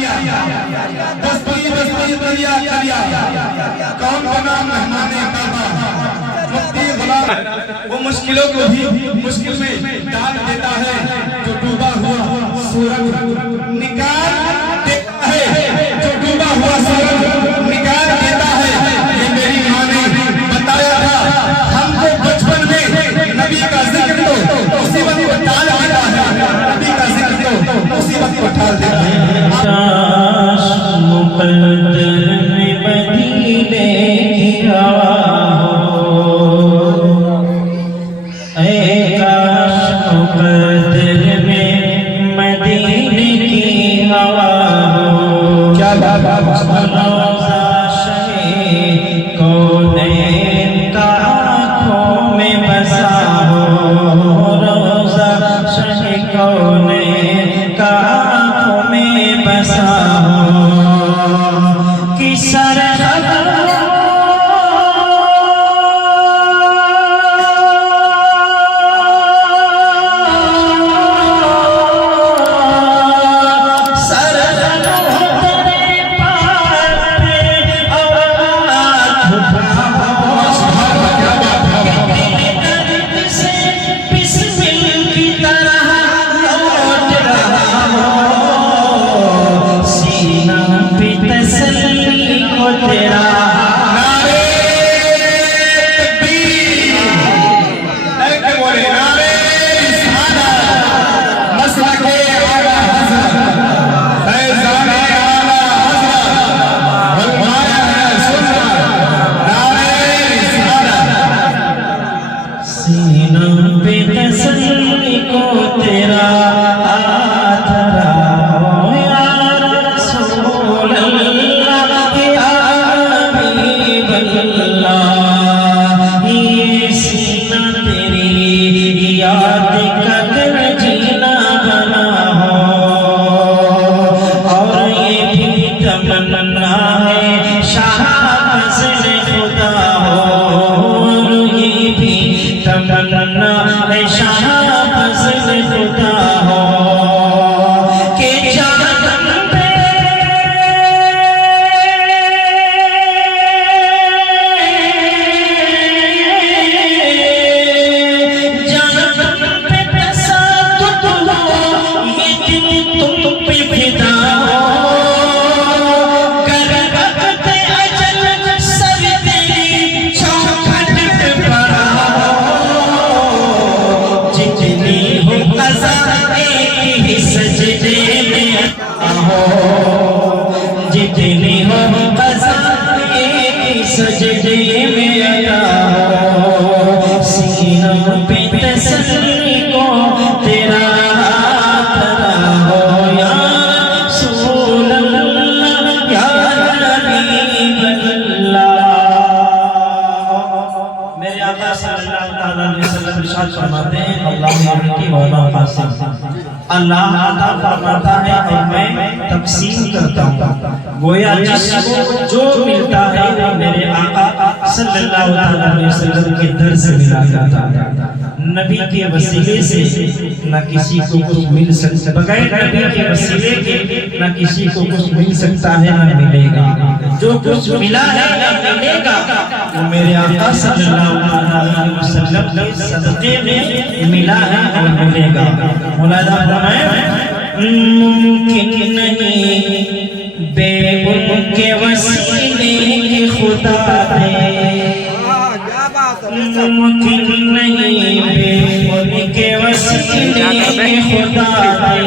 دستوری دریا کریا کون بنا مہمان بابا مفتی غلام وہ مشکلوں کو بھی مشکل میں ڈال دیتا ہے جو ڈوبا ہوا سورج نکال دیتا ہے جو ڈوبا ہوا سورج نکال دیتا ہے یہ میری ماں نے بتایا تھا ہم کو بچپن میں نبی کا ذکر تو مصیبت کو ٹال دیتا ہے نبی کا ذکر تو مصیبت کو ٹال دیتا ہے مقدر میں مدینے کی ہوا ہو اے کاش مقدر میں مدینے کی ہوا ہو کیا بات روضہ شہ کونین کا آنکھوں میں بسا ہو روضہ شہ کونین کا آنکھوں میں بسا ہو کہ اللہ عطا فرماتا ہے اور میں تقسیم کرتا ہوں گویا جس کو جو ملتا ہے وہ میرے آقا صلی اللہ علیہ وسلم کے در سے ملا جاتا ہے نبی کے وسیلے سے نہ کسی کو کچھ مل سکتا بغیر نبی کے وسیلے کے نہ کسی کو کچھ مل سکتا ہے نہ ملے گا جو کچھ ملا ہے نہ ملے گا وہ میرے آقا صلی اللہ علیہ وسلم کے صدقے میں ملا ہے اور ملے گا مولانا فرمائے ممکن نہیں بے ان کے وسیلے کے خدا دے ممکن نہیں بے ان کے وسیلے کے خدا دے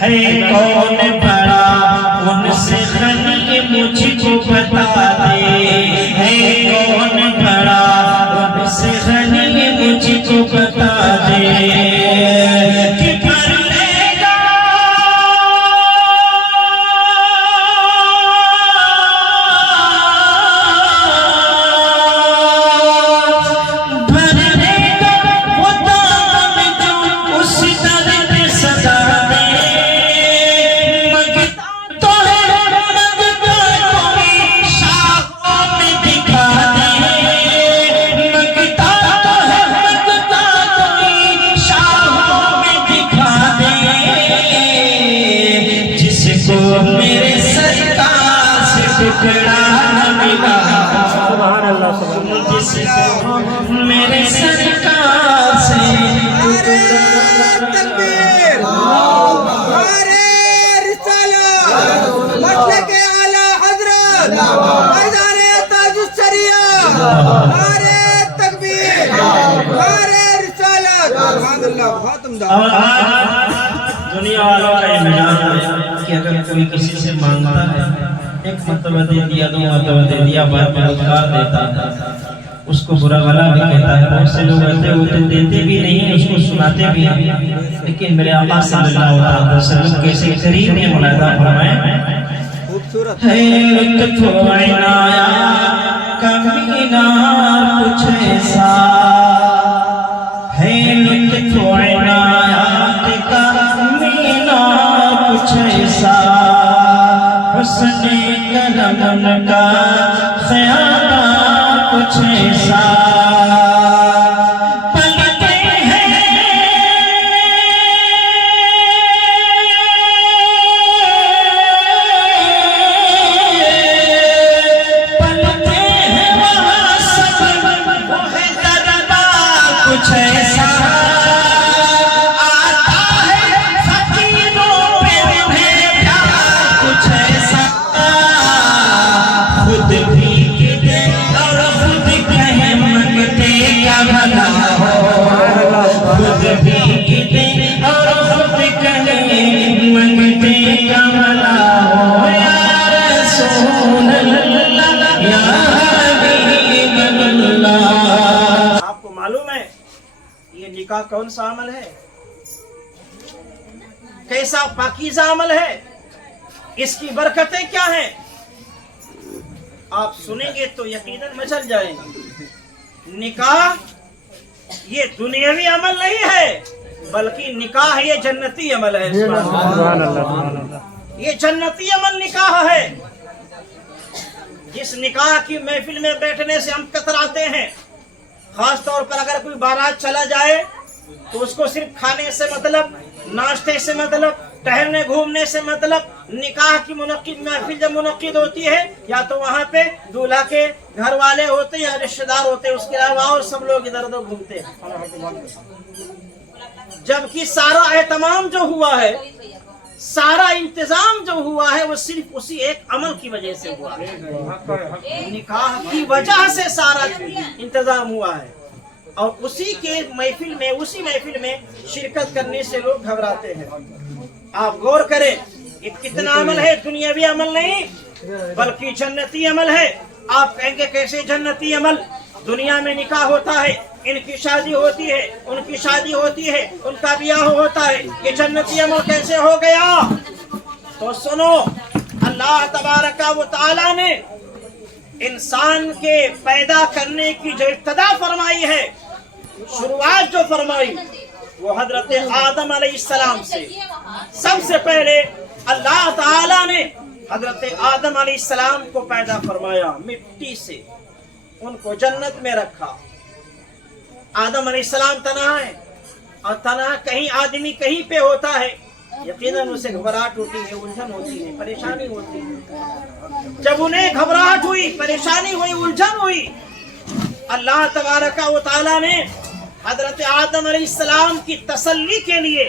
ہے کون بڑا ان سے غنی مجھ کو بتا دے ہے کون بڑا ان سے غنی مجھ کو بتا دے کہ بھر لے گا بھر لے گا وہ دام جو اس درد سزا دے مگتا تو ہے مگتا کوئی شاخوں میں دکھا دے مگتا تو ہے مگتا میرے سرکار سے تکبیر نعرہ رسالت مسلک اعلی حضرت فیضان تاج الشریعہ نعرہ تکبیر نعرہ رسالت الحمد للہ خاتم دا اور آج دنیا والوں کا یہ مزاج ہے کہ اگر کوئی کسی سے مانگتا ہے ایک مرتبہ دے دیا، دو مرتبہ دے دیا، بار بار ادھار دیتا ہے، اس کو برا بھلا بھی کہتا ہے. بہت سے لوگ ایسے ہوتے دیتے بھی نہیں، اس کو سناتے بھی ہیں. لیکن میرے آقا صلی اللہ علیہ وسلم کیسے کریم نے ملاحظہ فرمایا خوبصورت ہے لطف و عنایا کا مینار کچھ ایسا ہے، لطف و عنایات کا مینار کچھ ایسا، حسن کرم کا خیال کچھ ایسا. پلتے ہیں پلتے ہیں وہاں سب وہ ہے دربار کچھ ایسا. آتا ہے فقیروں پہ بھیجا کچھ ایسا، خود بھی دے اور خود کہے منگتے کیا بھلا ہو، خود بھی دے اور خود کہے منگتے کیا بھلا ہو. یا رسول اللہ یا حبیب اللہ. آپ کو معلوم ہے یہ نکاح کون سا عمل ہے، کیسا پاکیزہ عمل ہے، اس کی برکتیں کیا ہیں؟ آپ سنیں گے تو یقیناً مچل جائیں گے. نکاح یہ دنیاوی عمل نہیں ہے، بلکہ نکاح یہ جنتی عمل ہے. یہ جنتی عمل نکاح ہے. جس نکاح کی محفل میں بیٹھنے سے ہم کتراتے ہیں، خاص طور پر اگر کوئی بارات چلا جائے تو اس کو صرف کھانے سے مطلب، ناشتے سے مطلب، ٹہلنے گھومنے سے مطلب. نکاح کی منعقد محفل جب منعقد ہوتی ہے یا تو وہاں پہ دولہا کے گھر والے ہوتے ہیں یا رشتہ دار ہوتے ہیں، اس کے علاوہ اور سب لوگ ادھر ادھر گھومتے ہیں. جبکہ سارا اہتمام جو ہوا ہے، سارا انتظام جو ہوا ہے، وہ صرف اسی ایک عمل کی وجہ سے ہوا ہے. نکاح کی وجہ سے سارا انتظام ہوا ہے، اور اسی کے محفل میں، اسی محفل میں شرکت کرنے سے لوگ گھبراتے ہیں. آپ غور کریں یہ کتنا عمل ہے، دنیاوی عمل نہیں بلکہ جنتی عمل ہے. آپ کہیں گے کیسے جنتی عمل؟ دنیا میں نکاح ہوتا ہے، ان کی شادی ہوتی ہے، ان کی شادی ہوتی ہے، ان کا بیاہ ہوتا ہے، یہ جنتی عمل کیسے ہو گیا؟ تو سنو، اللہ تبارک و تعالی نے انسان کے پیدا کرنے کی جو ابتدا فرمائی ہے، شروعات جو فرمائی، وہ حضرت آدم علیہ السلام سے. سب سے پہلے اللہ تعالی نے حضرت آدم علیہ السلام کو پیدا فرمایا مٹی سے، ان کو جنت میں رکھا. آدم علیہ السلام تنہا ہے، اور تنہا کہیں آدمی کہیں پہ ہوتا ہے، یقیناً اسے گھبراہٹ ہوتی ہے، الجھن ہوتی ہے، پریشانی ہوتی ہے. جب انہیں گھبراہٹ ہوئی، پریشانی ہوئی، الجھن ہوئی، اللہ تبارک و تعالی نے حضرت آدم علیہ السلام کی تسلی کے لیے،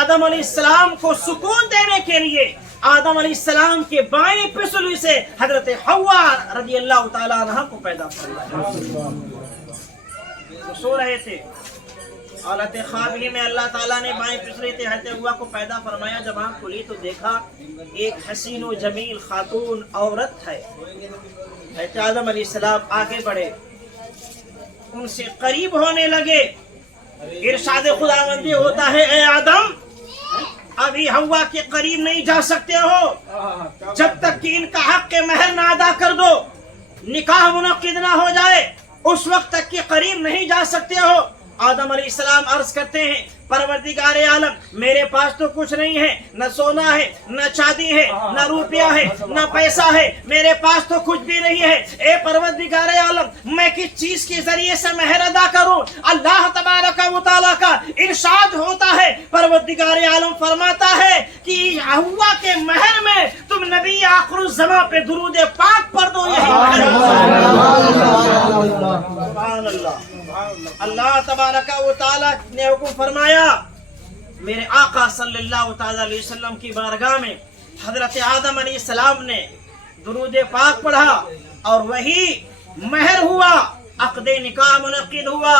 آدم علیہ السلام کو سکون دینے کے لیے، آدم علیہ السلام کے بائیں پسلی سے حضرت حوا رضی اللہ تعالیٰ عنہ کو پیدا فرمایا. سو رہے تھے، حالت خواب ہی میں اللہ تعالیٰ نے بائیں پسلی سے حضرت حوا کو پیدا فرمایا. جب آنکھ کھلی تو دیکھا ایک حسین و جمیل خاتون عورت ہے. حضرت آدم علیہ السلام آگے بڑھے، ان سے قریب ہونے لگے. ارشاد خداوندی ہوتا ہے، اے آدم ابھی حوا کے قریب نہیں جا سکتے ہو جب تک کہ ان کا حق کے مہر نہ ادا کر دو، نکاح منعقد نہ ہو جائے، اس وقت تک کہ قریب نہیں جا سکتے ہو. آدم علیہ السلام عرض کرتے ہیں परवरदिगार आलम, मेरे पास तो कुछ नहीं है, न सोना है, न चांदी है, न रुपया है, न पैसा है, मेरे पास तो कुछ भी नहीं है। ए परवरदिगार आलम, मैं किस चीज के जरिए से मेहर अदा करूं? अल्लाह तबारक व तआला का इरशाद होता है, परवरदिगार आलम फरमाता है कि हव्वा के महर में तुम नबी आखिरुज़ ज़मा पे दुरूद पाक पढ़ दो। यही सुभान अल्लाह। अल्लाह तबारक व तआला ने हुक्म फरमाया, मेरे आका सल्लल्लाहु तआला अलैहि वसल्लम की बारगाह में हजरत आदम अलैहिस्सलाम ने दुरूद पाक पढ़ा और वही महर हुआ, अक़्दे निकाह मुनक़्क़िद हुआ।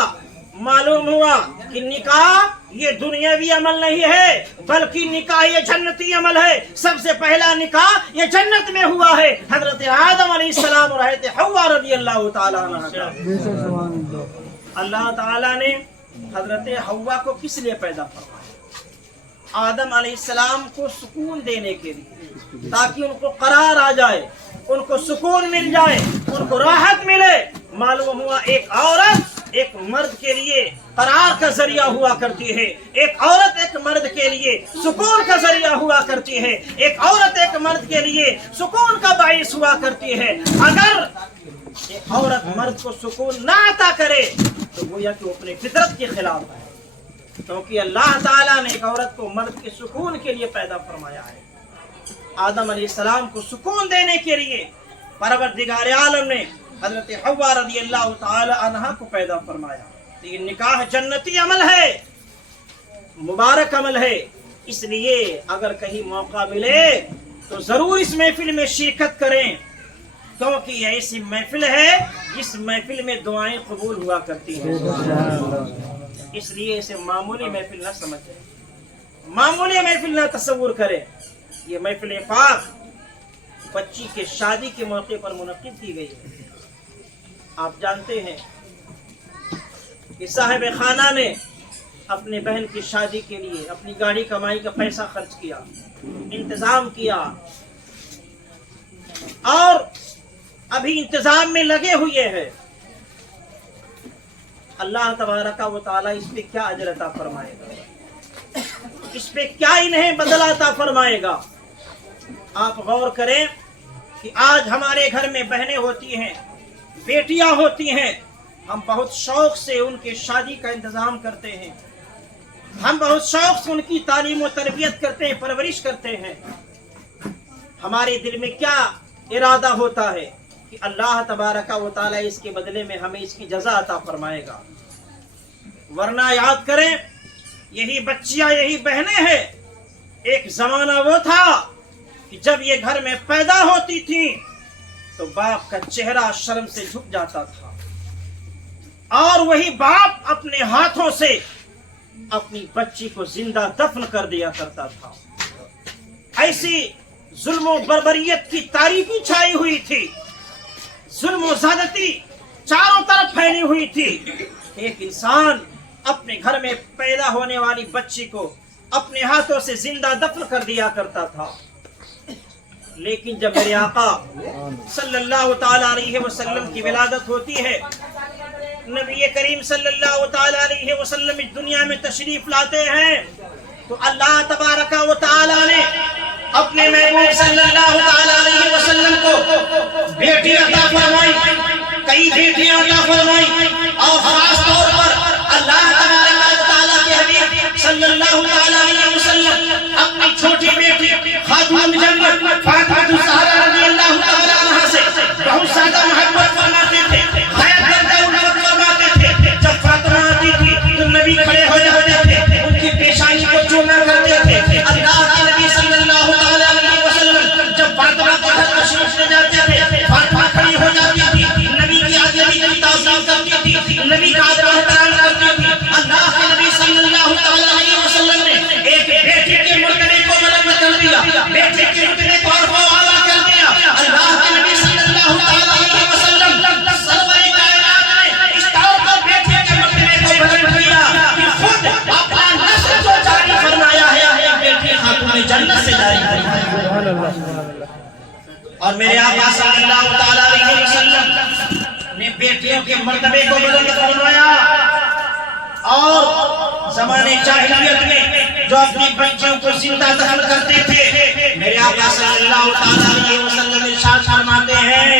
मालूम हुआ कि निकाह ये दुनियावी अमल नहीं है, बल्कि निकाह ये जन्नती अमल है। सबसे पहला निकाह ये जन्नत में हुआ है, हजरत आदम अलैहिस्सलाम और हजरत हव्वा रज़ियल्लाहु तआला अन्हा। अल्लाह ताला ने हजरत हव्वा को किस लिए पैदा फरमाया? आदम अलैहिस्सलाम को सुकून देने के लिए, ताकि उनको करार आ जाए, उनको सुकून मिल जाए, उनको राहत मिले। मालूम हुआ एक औरत एक मर्द के लिए करार का जरिया हुआ करती है, एक औरत एक मर्द के लिए सुकून का जरिया हुआ करती है, एक औरत एक मर्द के लिए सुकून का बाइस हुआ करती है। अगर एक औरत मर्द को सुकून ना अता करे तो गोया कि वो अपने फितरत के खिलाफ है, क्योंकि अल्लाह ताला ने एक औरत को मर्द के सुकून के लिए पैदा फरमाया है। आदम अलैहिस्सलाम को सुकून देने के लिए परवरदिगार आलम ने हजरत हव्वा रज़ियल्लाहु तआला अन्हा को पैदा फरमाया। तो ये निकाह जन्नती अमल है, मुबारक अमल है। इसलिए अगर कहीं मौका मिले तो जरूर इस महफिल में शिरकत करें, क्योंकि ये ऐसी महफिल है जिस महफिल में दुआएं कबूल हुआ करती हैं। इसलिए इसे मामूली महफिल न समझें, मामूली महफिल न तस्वुर करें। ये महफिल पाक बच्ची के शादी के मौके पर मुनक्किद की गई है। आप जानते हैं कि साहिब खाना ने अपने बहन की शादी के लिए अपनी गाड़ी कमाई का पैसा खर्च किया, इंतजाम किया, और अभी इंतजाम में लगे हुए हैं। अल्लाह तबारक व तआला इस पे क्या अजर अता फरमाएगा, इस पे क्या इन्हें बदला अता फरमाएगा। आप गौर करें कि आज हमारे घर में बहनें होती हैं, बेटियां होती हैं, हम बहुत शौक से उनके शादी का इंतजाम करते हैं, हम बहुत शौक से उनकी तालीम और तरबियत करते हैं, परवरिश करते हैं। हमारे दिल में क्या इरादा होता है कि अल्लाह तबारक व तआला इसके बदले में हमें इसकी जज़ा अता फरमाएगा। वरना याद करें, यही बच्चियां, यही बहनें हैं। एक जमाना वो था कि जब ये घर में पैदा होती थी तो बाप का चेहरा शर्म से झुक जाता था, और वही बाप अपने हाथों से अपनी बच्ची को जिंदा दफन कर दिया करता था। ऐसी जुल्म बर्बरियत की तारीकी छाई हुई थी, जुल्म ज़्यादती चारों तरफ फैली हुई थी। एक इंसान अपने घर में पैदा होने वाली बच्ची को अपने हाथों से जिंदा दफन कर दिया करता था। लेकिन जब मेरे आका सल्लल्लाहु ताला अलैहि वसल्लम की विलादत होती है, नबी करीम सल्लल्लाहु ताला अलैहि वसल्लम इस दुनिया में तशरीफ लाते हैं, तो अल्लाह तबारक व तआला ने अपने महबूब सल्लल्लाहु ताला अलैहि वसल्लम को बेटी अता फरमाई, कई बेटियां अता फरमाई, और खास तौर पर अल्लाह तबारक व तआला के हबीब सल्लल्लाहु ताला अलैहि वसल्लम अपनी छोटी बेटी खातून जन्नत फातिमा ज़हरा रज़ियल्लाहु ताला अन्हा से बहुत ज्यादा मोहब्बत फरमाते थे, हयात करते उल्फत फरमाते थे। जब फातिमा आती थी तो नबी खड़े हो जाते थे, उनकी पेशानी को चूमा करते थे। अल्लाह के नबी सल्लल्लाहु ताला अलैहि वसल्लम जब फातिमा के घर तशरीफ ले जाते थे, फातिमा खड़ी हो जाती थी, नबी की आज़मी की ताज़ीम करती थी, नबी का अदब एहतराम करती थी। अल्लाह के नबी सल्लल्लाहु ताला अलैहि वसल्लम ने एक बेटी के मर्तबे को बुलंद कर दिया, बेटी के मर्तबे को आला कर दिया। अल्लाह के नबी सल्लल्लाहु ताला अलैहि वसल्लम सरवरे कायनात ने इस तौर पर बेटी के मर्तबे को बुलंद किया कि खुद अपना नस्ल जो जारी फरमाया है, बेटी खातून जन्नत से जारी फरमाया। और मेरे आका सल्लल्लाहु ताला अलैहि वसल्लम ने बेटियों के मर्तबे को बुलंद फरमाया। और ज़माने जाहिलियत जो अपनी बच्चियों को जिंदा दफन करते थे, मेरे आका सल्लल्लाहु अलैहि वसल्लम इरशाद फरमाते हैं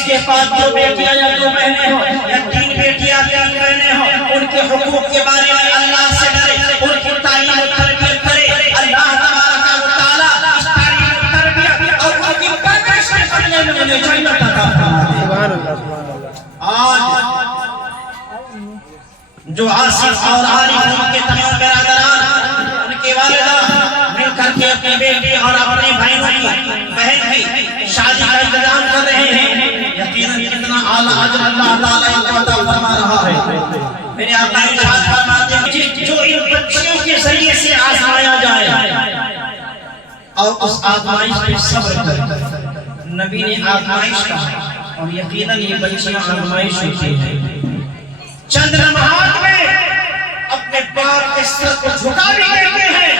के पास जो बेटियां या दो बहनें हो या तीन बेटियां तीन बहनें हो, उनके हुकूक के बारे में अल्लाह से डरे, उनकी तालीम और तरबियत करे। अल्लाह तबारक व तआला इस तालीम और तरबियत और उनकी परवरिश के बदले में मुझे जन्नत अता फरमाए। सुभान अल्लाह, सुभान अल्लाह। आज जो आसिफ और आरिफ उनके तमाम बिरादरान, उनके वालिदा मिलकर के अपनी बेटी और अपने भाइयों की बहन की शादी का इंतजाम कर रहे हैं, यकीनन कितना आला अजर अल्लाह ताला इनको अता फरमा रहा है। मेरे आका इरशाद फरमाते हैं जो इन बच्चियों के जरिए से आजमाया जाए और उस आजमाइश पे सब्र करे। नबी ने आजमाइश कहा और यकीनन ये बच्चियां आजमाइश होती हैं। चंद लम्हात में अपने बाप के सर को झुका भी देते हैं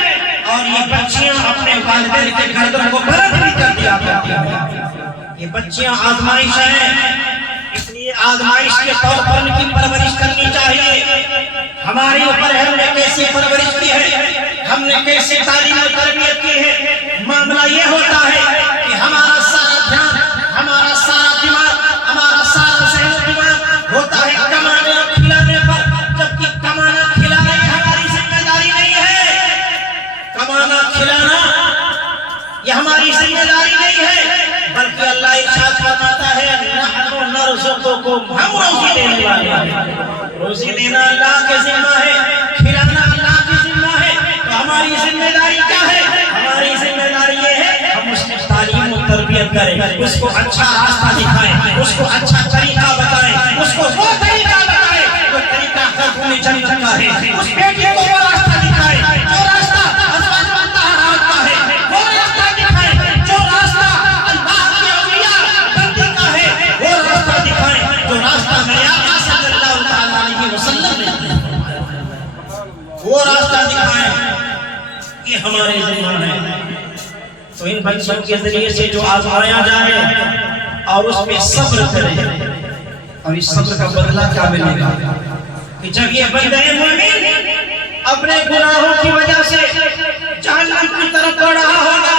और ये बच्चियां अपने वालिदैन के गर्दन को बुलंद भी कर दिया करती हैं। ये बच्चियां आजमाइश हैं, इसलिए आजमाइश के तौर पर उनकी परवरिश करनी चाहिए। हमारे ऊपर है हमने कैसे परवरिश की है, हमने कैसे तालीम और तरबियत की है। मामला ये होता है कि हमारा सारा ध्यान, हमारा सारा दिमाग, हमारा सारा जहन दिमाग होता है कमाने और खिलाने पर, जबकि कमाना खिलाना हमारी जिम्मेदारी नहीं है। कमाना खिलाना ये हमारी जिम्मेदारी नहीं है, बल्कि अल्लाह इरशाद फरमाता है नहनु नरज़ुकुकुम, हम रोजी देने वाले हैं। रोजी देना अल्लाह के जिम्मा है, खिलाना अल्लाह की जिम्मा है। तो हमारी जिम्मेदारी क्या है? हमारी जिम्मेदारी ये है हम उसकी तालीम और तरबियत करें, उसको अच्छा रास्ता दिखाएं, उसको अच्छा तरीका बताएं, उसको वो तरीका बताएं जो तरीका खैर जन्नत का है। उस बेटी को वो रास्ता दिखाएं जो रास्ता अज़वाज मुतहहरात का है, वो रास्ता दिखाएं जो रास्ता अल्लाह के औलिया बंदी का है, वो रास्ता दिखाएं जो रास्ता मेरे आका सल्लल्लाहु अलैहि वसल्लम ने, वो रास्ता दिखाएं। ये हमारे जिम्मा है। तो इन बच्चों के जरिए से जो आजमाया जाए और उस पे सब्र करें, और इस सब्र का बदला क्या मिलेगा कि जब ये बंदे मोमिन अपने गुनाहों की वजह से जहन्नम की तरफ बढ़ रहा होगा